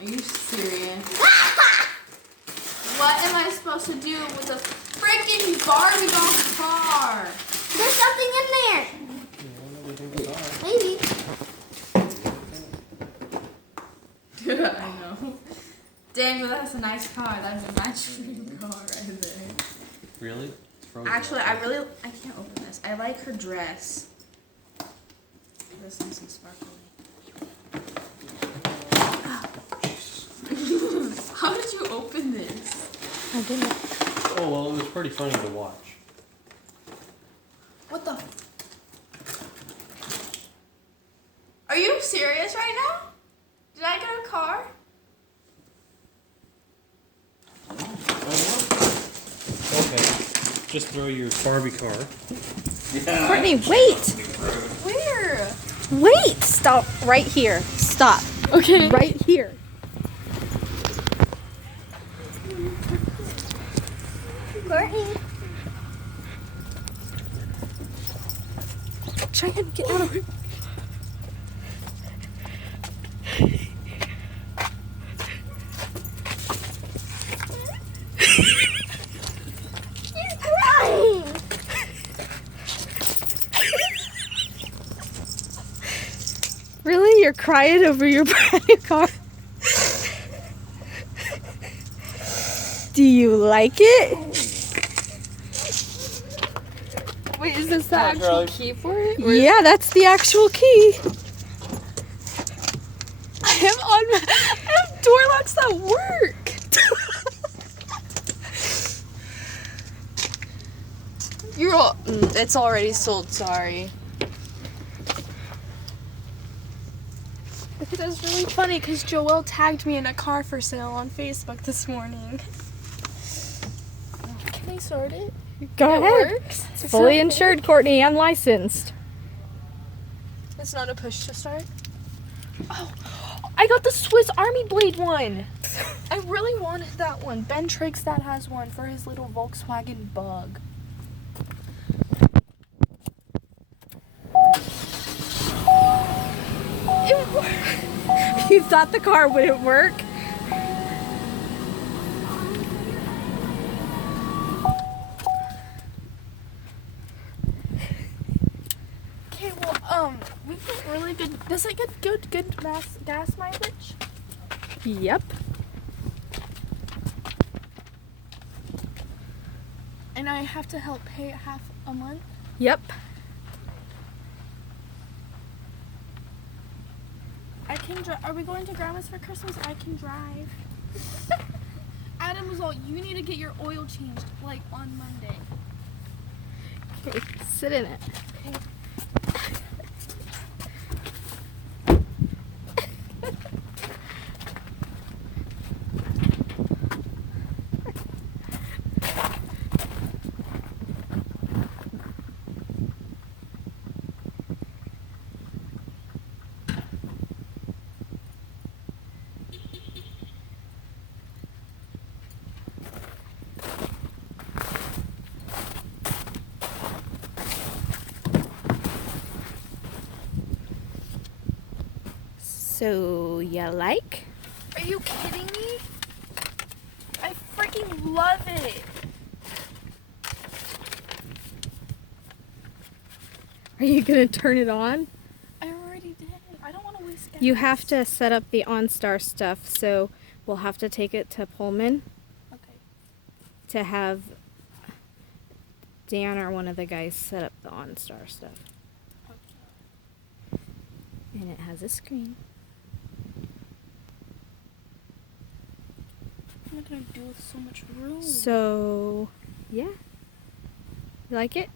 Are you serious? What am I supposed to do with a freaking Barbie doll car? There's something in there. Maybe. I know. Daniel, that's a nice car. That's a nice dream car right there. Really? Actually, I can't open this. I like her dress. This nice and sparkly. How did you open this? I didn't. Oh, well, it was pretty funny to watch. What the? Are you serious right now? Did I get a car? Okay. Just throw your Barbie car. Yeah. Courtney, wait. Where? Wait. Stop right here. Stop. Okay. Right here. Courtney. Try and get out of it. You're crying. Really? You're crying over your brand new car? Do you like it? Wait, is this the actual key for it? Yeah, that's the actual key. I have door locks that work. You're all. It's already sold. Sorry. That's really funny because Joelle tagged me in a car for sale on Facebook this morning. Can I start it? Go It ahead. works? It's fully insured, Courtney, and licensed. It's not a push to start? Oh, I got the Swiss Army Blade one. I really wanted that one. Ben Trigstad has one for his little Volkswagen Bug. It worked. You thought the car wouldn't work? Okay, well, we get really good. Does it get good gas mileage? Yep. And I have to help pay half a month? Yep. I can drive. Are we going to Grandma's for Christmas? I can drive. Adam was all, you need to get your oil changed, like, on Monday. Okay, sit in it. So, you like? Are you kidding me? I freaking love it. Are you gonna turn it on? I already did. I don't want to waste gas. You have to set up the OnStar stuff, so we'll have to take it to Pullman Okay. to have Dan or one of the guys set up the OnStar stuff. Okay. And it has a screen. What am I gonna do with so much room? So, yeah. You like it?